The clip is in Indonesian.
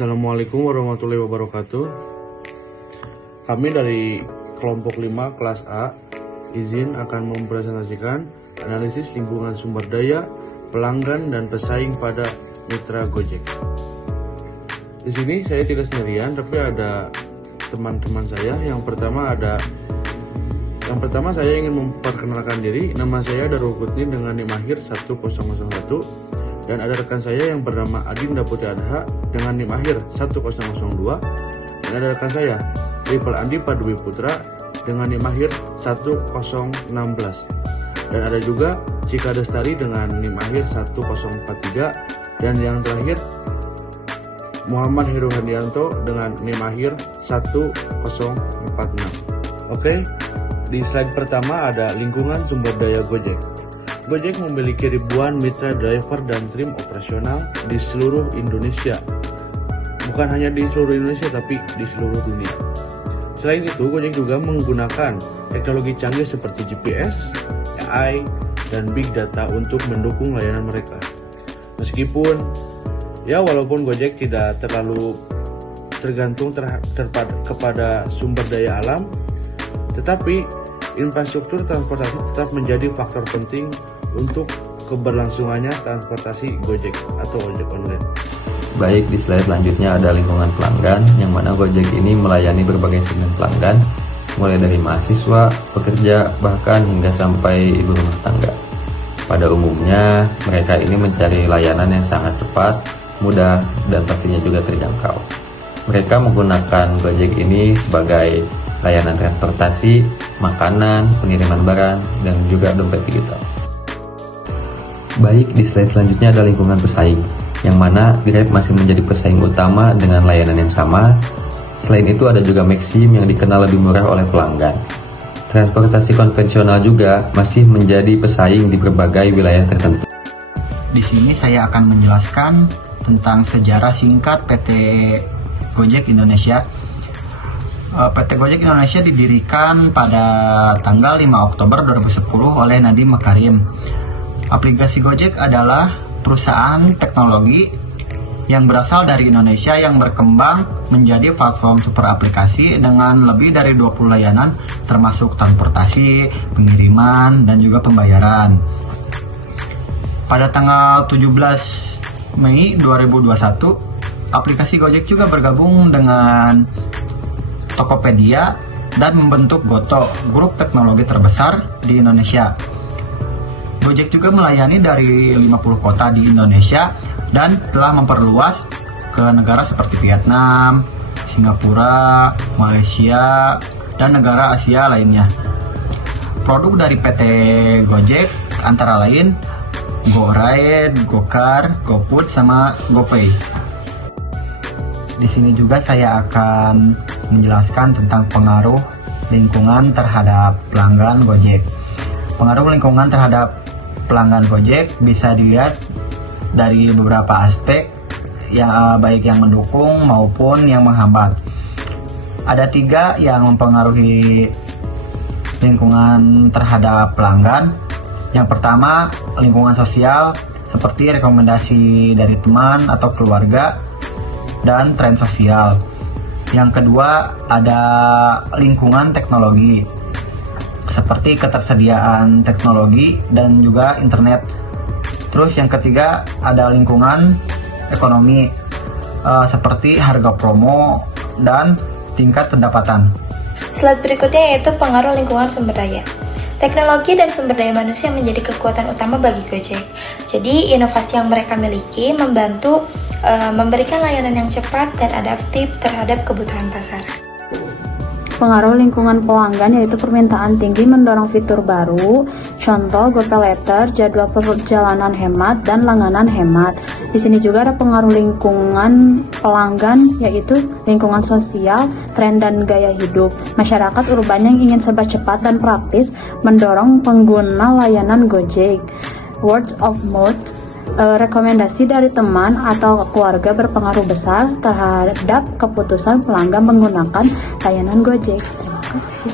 Assalamualaikum warahmatullahi wabarakatuh. Kami dari kelompok 5 kelas A izin akan mempresentasikan analisis lingkungan sumber daya, pelanggan dan pesaing pada mitra Gojek. Di sini saya tidak sendirian, tapi ada teman-teman saya. Yang pertama saya ingin memperkenalkan diri. Nama saya Darul Kutni dengan NIM akhir 1001. Dan ada rekan saya yang bernama Adinda Putri Adha dengan NIM akhir 1002. Dan ada rekan saya Ripal Andi Padwi Putra dengan NIM akhir 1016. Dan ada juga Cika Destari dengan NIM akhir 1043. Dan yang terakhir Muhammad Heru Handianto dengan NIM akhir 1046. Oke, di slide pertama ada lingkungan sumber daya Gojek. Gojek memiliki ribuan mitra driver dan tim operasional di seluruh Indonesia. Bukan hanya di seluruh Indonesia, tapi di seluruh dunia. Selain itu, Gojek juga menggunakan teknologi canggih seperti GPS, AI, dan Big Data untuk mendukung layanan mereka. Walaupun Gojek tidak terlalu tergantung kepada sumber daya alam, tetapi infrastruktur transportasi tetap menjadi faktor penting untuk keberlangsungannya transportasi Gojek atau ojek online. Baik, di slide selanjutnya ada lingkungan pelanggan, yang mana Gojek ini melayani berbagai segmen pelanggan, mulai dari mahasiswa, pekerja, bahkan hingga sampai ibu rumah tangga. Pada umumnya, mereka ini mencari layanan yang sangat cepat, mudah, dan pastinya juga terjangkau. Mereka menggunakan Gojek ini sebagai layanan transportasi, makanan, pengiriman barang, dan juga dompet digital. Baik, di slide selanjutnya ada lingkungan pesaing, yang mana Grab masih menjadi pesaing utama dengan layanan yang sama. Selain itu ada juga Maxim yang dikenal lebih murah oleh pelanggan. Transportasi konvensional juga masih menjadi pesaing di berbagai wilayah tertentu. Di sini saya akan menjelaskan tentang sejarah singkat PT Gojek Indonesia. PT Gojek Indonesia didirikan pada tanggal 5 Oktober 2010 oleh Nadiem Makarim. Aplikasi Gojek adalah perusahaan teknologi yang berasal dari Indonesia yang berkembang menjadi platform super aplikasi dengan lebih dari 20 layanan termasuk transportasi, pengiriman, dan juga pembayaran. Pada tanggal 17 Mei 2021, aplikasi Gojek juga bergabung dengan Tokopedia dan membentuk Goto, grup teknologi terbesar di Indonesia. Gojek juga melayani dari 50 kota di Indonesia dan telah memperluas ke negara seperti Vietnam, Singapura, Malaysia, dan negara Asia lainnya. Produk dari PT Gojek antara lain GoRide, GoCar, GoFood, sama GoPay. Di sini juga saya akan menjelaskan tentang pengaruh lingkungan terhadap pelanggan Gojek. Pengaruh lingkungan terhadap pelanggan Gojek bisa dilihat dari beberapa aspek, baik yang mendukung maupun yang menghambat. Ada 3 yang mempengaruhi lingkungan terhadap pelanggan. Yang pertama, lingkungan sosial seperti rekomendasi dari teman atau keluarga dan tren sosial. Yang kedua, ada lingkungan teknologi seperti ketersediaan teknologi dan juga internet. Terus yang ketiga, ada lingkungan ekonomi seperti harga promo dan tingkat pendapatan. Slide berikutnya yaitu pengaruh lingkungan sumber daya. Teknologi dan sumber daya manusia menjadi kekuatan utama bagi Gojek. Jadi, inovasi yang mereka miliki membantu memberikan layanan yang cepat dan adaptif terhadap kebutuhan pasar. Pengaruh lingkungan pelanggan yaitu permintaan tinggi mendorong fitur baru, contoh GoPayLater, jadwal perjalanan hemat, dan langganan hemat. Di sini juga ada pengaruh lingkungan pelanggan yaitu lingkungan sosial, tren dan gaya hidup. Masyarakat urban yang ingin serba cepat dan praktis mendorong pengguna layanan Gojek. Word of mouth, rekomendasi dari teman atau keluarga berpengaruh besar terhadap keputusan pelanggan menggunakan layanan Gojek. Terima kasih.